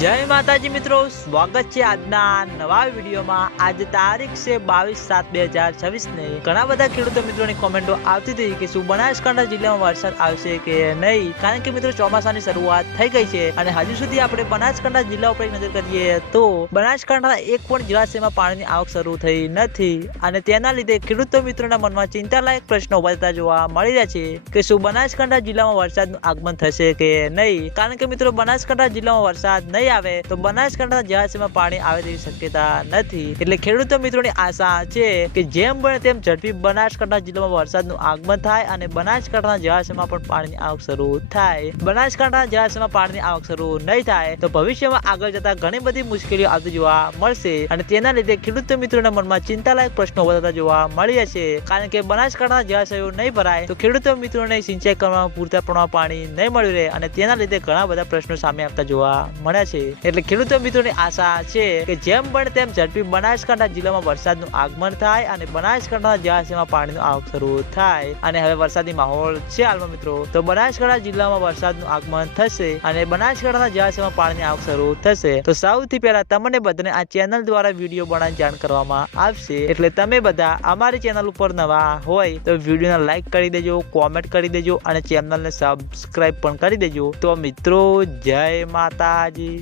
જય માતાજી મિત્રો, સ્વાગત છે આજના નવા વિડીયોમાં। આજે તારીખ છે 22/7/2026 ને ઘણા બધા ખેડૂતો મિત્રોની કોમેન્ટો આવતી હતી કે શું બનાસકાંઠા જિલ્લામાં વરસાદ આવશે કે નહીં, કારણ કે મિત્રો ચોમાસાની શરૂઆત થઈ ગઈ છે અને હજુ સુધી આપણે બનાસકાંઠા જિલ્લા ઉપર નજર કરીએ તો બનાસકાંઠાના એક પણ જળાશયમાં પાણીની આવક શરૂ થઈ નથી અને તેના લીધે ખેડૂતો મિત્રોના મનમાં ચિંતાલાયક પ્રશ્નો ઉભા થતા જોવા મળી રહ્યા છે કે શું બનાસકાંઠા જિલ્લામાં વરસાદનું આગમન થશે કે નહીં, કારણ કે મિત્રો બનાસકાંઠા જિલ્લામાં વરસાદ નહીં આવે તો બનાસકાંઠા જળાશયમાં પાણી આવે તેવી શક્યતા નથી। એટલે ખેડૂતો મિત્રોની આશા છે કે જેમ બને તેમ ઝડપી બનાસકાંઠા જિલ્લામાં વરસાદનું આગમન થાય અને બનાસકાંઠાના જળાશયમાં પણ પાણીની આવક શરૂ થાય। બનાસકાંઠાના જળાશયમાં પાણીની આવક શરૂ નહીં થાય તો ભવિષ્યમાં આગળ જતા ઘણી બધી મુશ્કેલીઓ આવતી જોવા મળશે અને તેના લીધે ખેડૂતો મિત્રોના મનમાં ચિંતાલાયક પ્રશ્નો વધતા જોવા મળી છે, કારણ કે બનાસકાંઠાના જળાશયો નહીં ભરાય તો ખેડૂતો મિત્રોને સિંચાઈ કરવામાં પૂરતા પ્રમાણમાં પાણી નહીં મળી રહે અને તેના લીધે ઘણા બધા પ્રશ્નો સામે આવતા જોવા મળ્યા છે। એટલે ખેડૂતો મિત્રોની આશા છે કે જેમ બને તેમ ઝડપી બનાસકાંઠા જિલ્લામાં વરસાદનું આગમન થાય અને બનાસકાંઠાના જળાશયમાં પાણીનું આવક શરૂ થાય અને હવે વરસાદી માહોલ છે હાલમાં મિત્રો, તો બનાસકાંઠા જિલ્લામાં વરસાદનું આગમન થશે અને બનાસકાંઠાના જળાશયમાં પાણીની આવક શરૂ થશે। તો સૌથી પહેલા તમને બધાને આ ચેનલ દ્વારા વિડીયો બનાવીને જાણ કરવામાં આવશે, એટલે તમે બધા અમારી ચેનલ ઉપર નવા હોય તો વિડીયોને લાઈક કરી દેજો, કોમેન્ટ કરી દેજો અને ચેનલને સબસ્ક્રાઇબ પણ કરી દેજો। તો મિત્રો જય માતાજી।